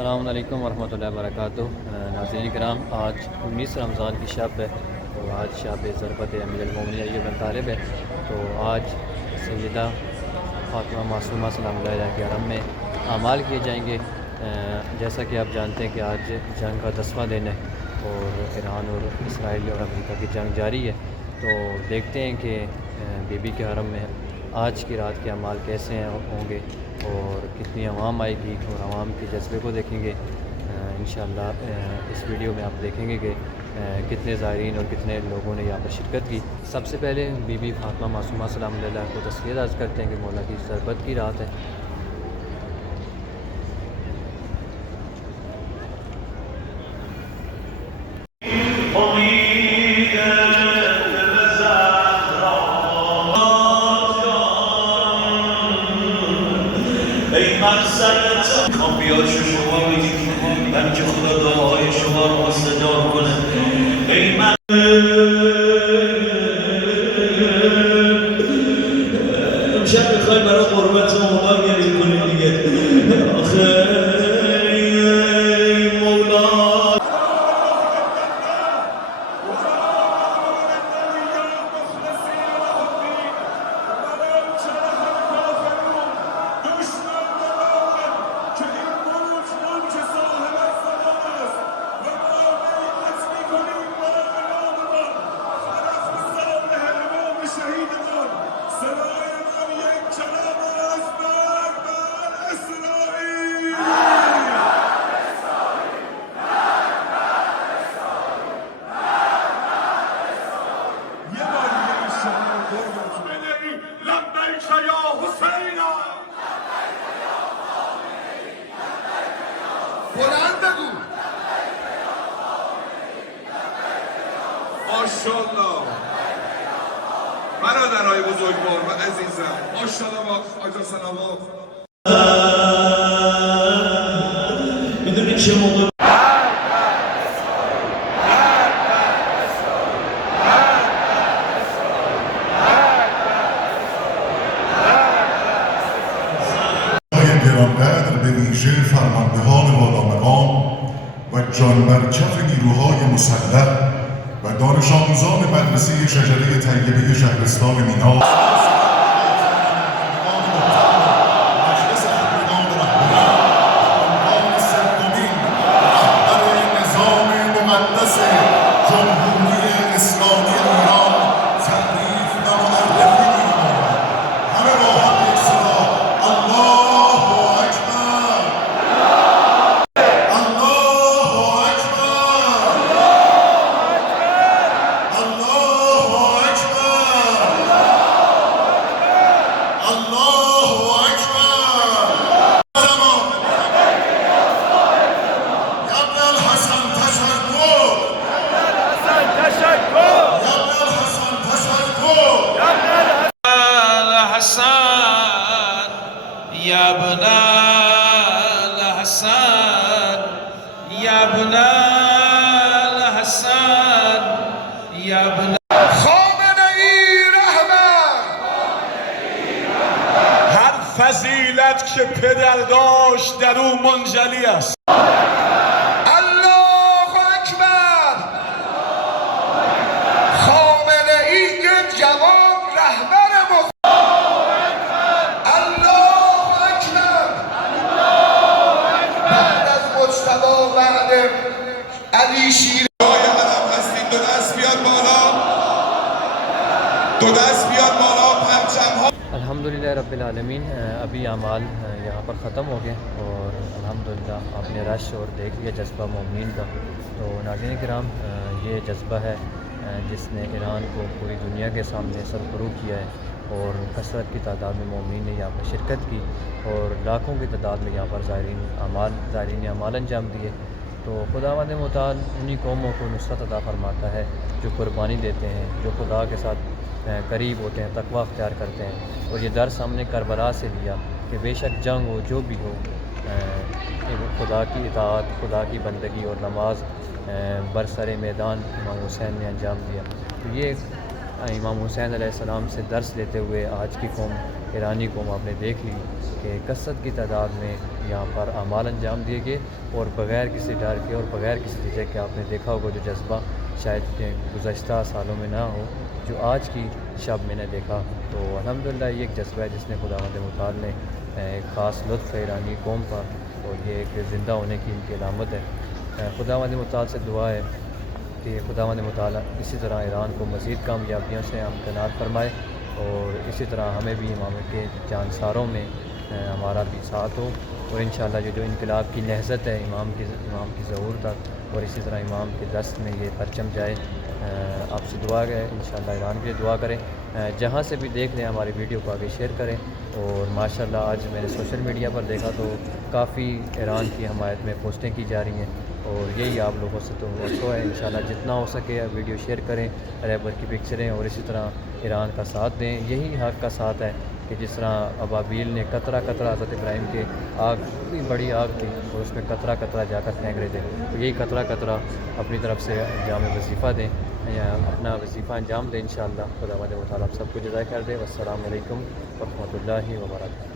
अस्सलाम वालेकुम वरहमतुल्लाहि वबरकातुहू। नाज़रीन किराम, आज 19 रमज़ान की शब है। तो आज शब ज़रबत अमीरुल मोमिनीन अली इब्न तालिब है। तो आज सैयदा फ़ातिमा मासूमा सलामुल्लाह अलैहा के हरम में अमाल किए जाएंगे। जैसा कि आप जानते हैं कि आज जंग का 10वां दिन है और ईरान और इसराइल और अमेरिका की जंग जारी है। तो देखते हैं कि बीबी के हरम में आज की रात के अमाल कैसे होंगे और कितनी आवाम आएगी और आवाम के जज्बे को देखेंगे। इंशाअल्लाह इस वीडियो में आप देखेंगे कि कितने ज़ायरीन और कितने लोगों ने यहाँ पर शिरकत की। सबसे पहले बीबी फ़ातिमा मासूमा सलामुल्लाह अलैहा को तस्लीत अर्ज़ करते हैं कि मौला की ज़रबत की रात है। میخوام بیاد شما بگید من که خدا دعاهای شما رو مستجاب کنه. ای من امشب میخوایم برای قربت مولا گریه کنیم دیگه. آخه ای مولا بلند بگو ماشاءالله برادرای بزرگوار و عزیزم، ماشاءالله آقا سلامات. میدونید چه موقع گرانقدر به ویژه فرماندهان والا مقام و جانبرکف نیروهای مسلح و دانش آموزان مدرسه شجره طیبه شهرستان مینا، مجلس خبرگان رهبری، عنوان سومین رهبر نظام مقدس جمهوری اسلامی ایران تعریف و معرفی می‌نماید. همه با هم یک صدا الله اکبر، الله اکبر، الله اکبر، الله اکبر. زمان یا ابن الحسن تشکر، یا ابن الحسن تشکر. الحسن يا ابن الحسن يا ابن الحسن يا ابن خامنه ای رهبر، هر فضیلت که پدر داشت در او منجلی است. الله اکبر. خامنه ای که جوان رهبر الله اکبر. بعد از مجتبی، بعد علی شیر علم هستید. دو دست بیاد بالا، دو دست بیاد بالا، پرچم ها. अल्हम्दुलिल्लाह रब्बिल आलमीन। अभी अमाल यहाँ पर ख़त्म हो गए और अल्हम्दुलिल्लाह आपने रश और देख लिया जज्बा मोमिनीन का। तो नाज़रीन किराम, ये जज्बा है जिसने ईरान को पूरी दुनिया के सामने सरफरू किया है और कसरत की तादाद में मोमिनीन ने यहाँ पर शिरकत की और लाखों की तादाद में यहाँ पर ज़ायरीन अमाल अंजाम दिए। तो खुदावंद मुताल उन्हीं कौमों को नुसरत अता फरमाता है जो कुर्बानी देते हैं, जो खुदा के साथ करीब होते हैं, तकवा अख्तियार करते हैं। और ये दर्स हमने करबला से लिया कि बेशक जंग हो, जो भी हो, खुदा की इताअत, खुदा की बंदगी और नमाज बरसर मैदान इमाम हुसैन ने अंजाम दिया। तो ये इमाम हुसैन अलैहिस्सलाम से दर्स लेते हुए आज की कौम ایرانی قوم آپ نے دیکھ لی کہ کثرت کی تعداد میں یہاں پر اعمال انجام دیے گئے اور بغیر کسی ڈر کے اور بغیر کسی جھجک کے آپ نے دیکھا ہوگا جو جذبہ شاید گزشتہ سالوں میں نہ ہو جو آج کی شب میں نے دیکھا. تو الحمدللہ یہ ایک جذبہ ہے جس نے خداوند متعال نے ایک خاص لطف ہے ایرانی قوم پر اور یہ ایک زندہ ہونے کی ان کی علامت ہے. خداوند متعال سے دعا ہے کہ خداوند متعال اسی طرح ایران کو مزید کامیابیوں سے امکنات فرمائے اور اسی طرح ہمیں بھی امام کے جانساروں میں ہمارا بھی ساتھ ہو اور انشاءاللہ یہ جو انقلاب کی نہضت ہے امام کی ظہور تک اور اسی طرح امام کے دست میں یہ پرچم جائے. آپ سے دعا ہے انشاءاللہ ایران کے لیے دعا کریں. جہاں سے بھی دیکھ رہے ہیں ہماری ویڈیو کو آگے شیئر کریں. اور ماشاءاللہ آج میں نے سوشل میڈیا پر دیکھا تو کافی ایران کی حمایت میں پوسٹیں کی جا رہی ہیں اور یہی آپ لوگوں سے تو توقع ہے انشاءاللہ جتنا ہو سکے ویڈیو شیئر کریں, رہبر کی پکچریں اور اسی طرح ایران کا ساتھ دیں. یہی حق کا ساتھ ہے کہ جس طرح ابابیل نے قطرہ قطرہ حضرت ابراہیم کے آگ اتنی بڑی آگ تھی اور اس میں قطرہ قطرہ جا کر پھینک رہے تھے, تو یہی قطرہ قطرہ اپنی طرف سے انجام وظیفہ دیں یا اپنا وظیفہ انجام دیں. انشاءاللہ خداوند متعال آپ سب کو جزائے خیر دے. والسلام علیکم ورحمۃ اللہ وبرکاتہ.